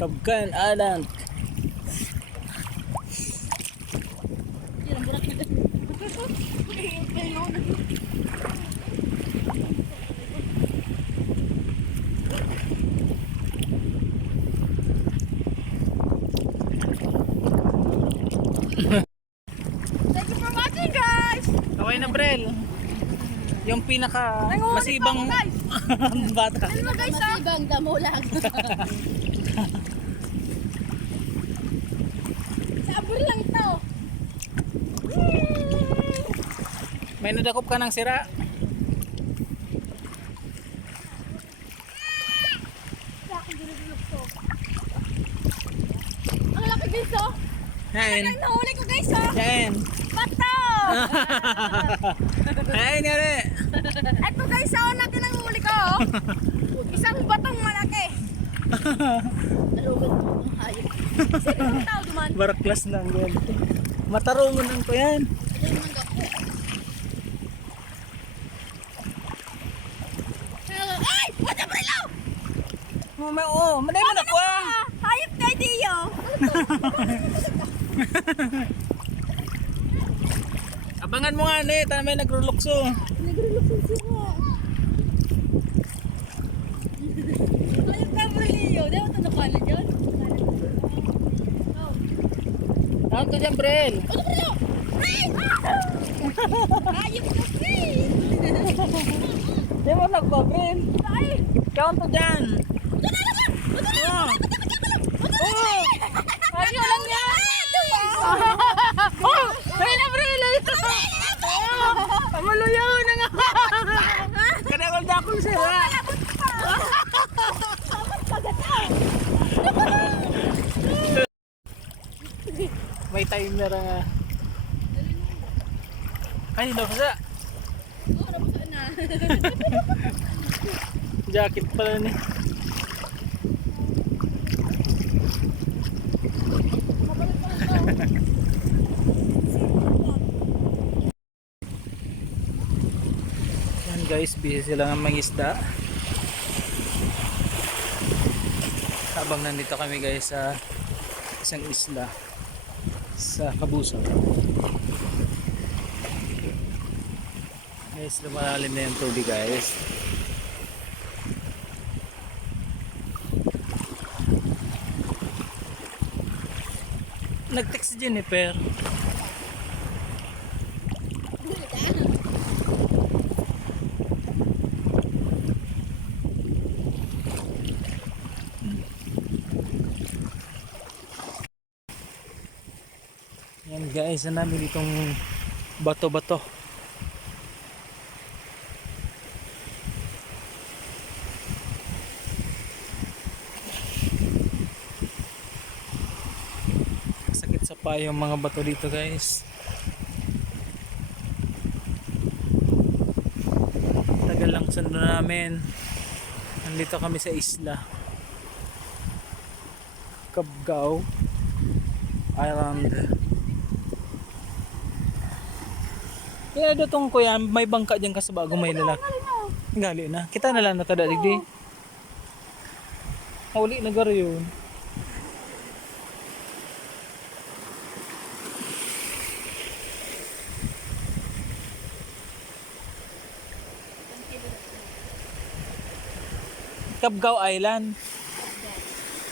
Kabgan Island. Thank you for watching, guys. Kaway na Brel. Yung pinaka Nanguhuli pa masibang ako, guys. bata. Ano mo, guys, ha? Masibang damo lang. Sabor lang ito. May nadakop ka ng sira. Ang laki, guys, oh. Yan. Ang nahuli ko, guys, oh. Yan. Bato! Ay, nere. Ito, guys, oh. Natin ang huli ko, oh. Isang batong malaki. Nalugan mo ang hayop. Sino ang tao duman? Baraklas lang yan. Matarungan ko yan. Ano yung mangga ko? Ay! What's up, Rilo? Manay mo na ko ah. Hayop na Dio. Abangan mo nga ni, may nagrulukso. Nagruluksan siya. Hayop na Rio. Di ba ito napalan yun? Ano to dyan, Brel? Ano ba yun? Ray! Hayop na Ray! Di mo nagpa, Brel. Ay! Count to dyan. Oh. Oh. Ayaw lang yan. Oh, ay na Brel. Amaluyaw na nga. Kadakol dakol sila. May timer nga. Ay, nabasa. Oo, nabasa na. Jacket pala ni. Yan guys, busy sila ng mangisda. Habang nandito kami guys sa isang isla sa Kabusan. Guys, lumalalim na yung tubig guys. Nag-text si Jennifer. Yan guys, na namin itong bato-bato. Sakit sa pa yung mga bato dito guys. Tagal lang sundo namin. Nandito kami sa isla Cabgao Island. Kaya datong kuya, may bangka dyan kasi bago may lalaki. Gali na. Kita na lang natada digdi. Huli na garo yun. Cabgao Island.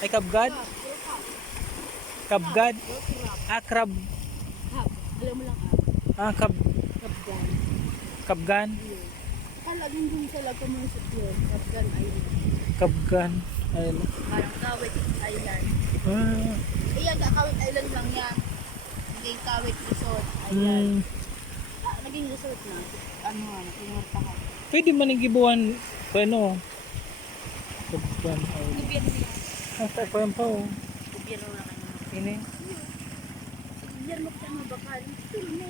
Ay Cabgad? Cabgad? Ah, Crab. Alam mo lang Ah, Kapgan. Cabgan? Kalagin dun sa lagam mo sa yun. Kapgan Island. Cabgan Island. Parang Kawit Island. Ah, Iyan, Kawit Island lang yan. Naging Kawit Resort Island. hmm. Naging resort na. Ano nga, pinurta ka. Pwede man yung gibuhan ano? Cabgan Island. Gobyerno yan. Ah, tayo pa yan pa oh. Gobyerno na kayo. Ini. Sa gobyerno ka mo bakal. Still mo.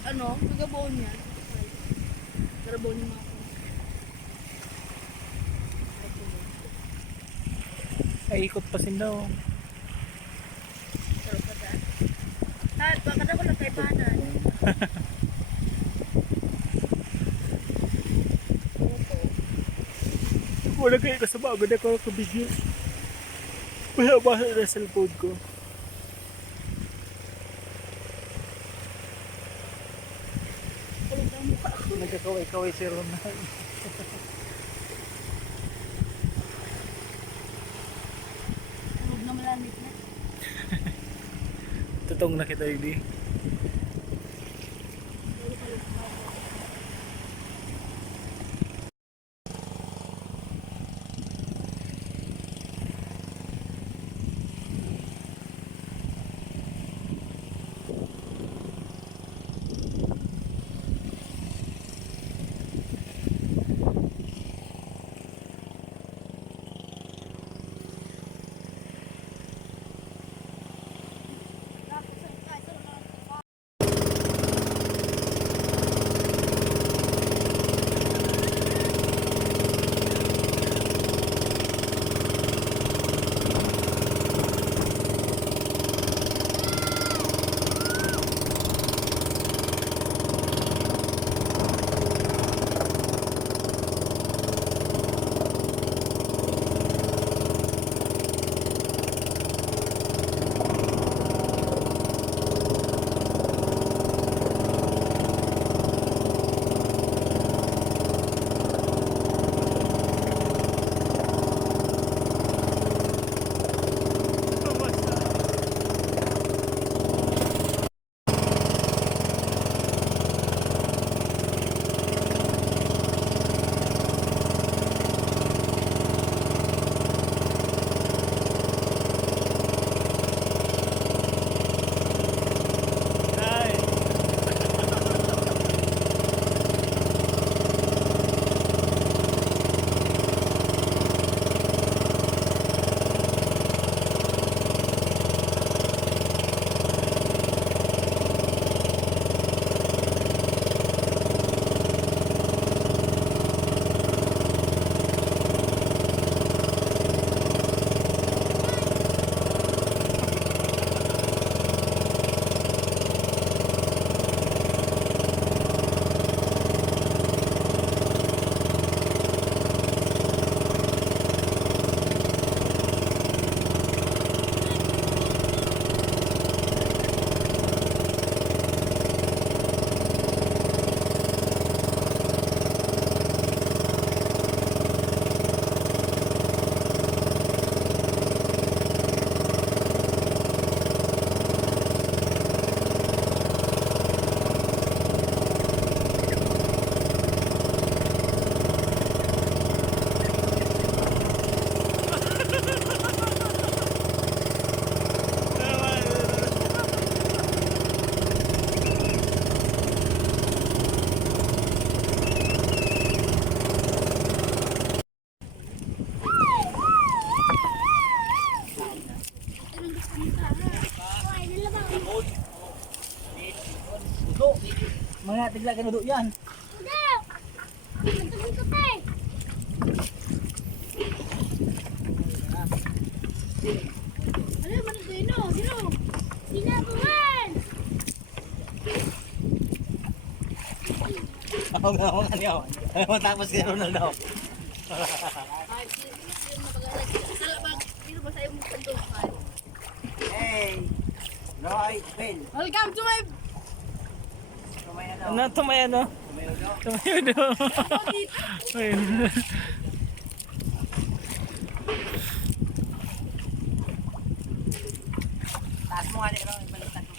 Ano? Magabaon yan. Garabaon yung mga Ay, ikot pa sin daw. sarap ka dyan. At baka na ko lang kay panan. Wala kayo kasama. Ganda ko kabigyo. Wala ba sa cellphone ko? Nagkakaway-kaway si Ronald. Huwag na malamig na. Tutong na kita hindi. Mga tigla ka nudo yan. Ako nga kanyo. Matapos si Ronald daw. Hey! Roy, Ben! Welcome to my... Ano? Tumayo no? Tumayo do. Taas mo nga rin, baliktad mo.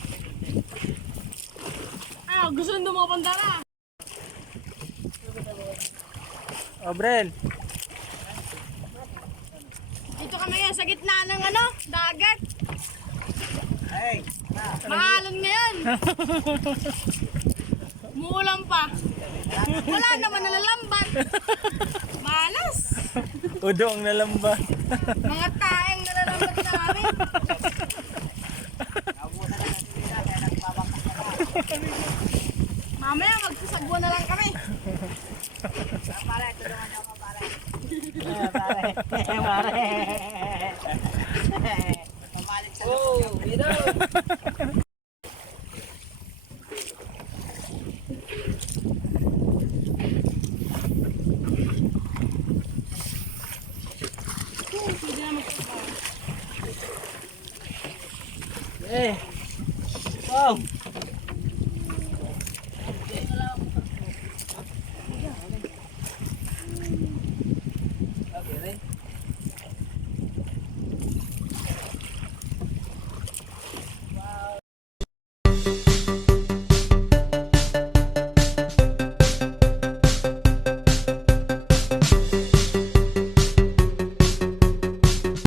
Ah, gusto nyo dumapanda na. Oh, Brel. Dito kami yan sa gitna ng ano, dagat. Hey! Mahalon ngayon. Muulan pa. Wala naman nalalambat. Malas. Udo ang nalamba. Mga taeng nalalambat na kami. Mamaya magsasagwa na lang kami. Pare, tulungan niyo ako, pare. Pare. Pamalit sa Wow.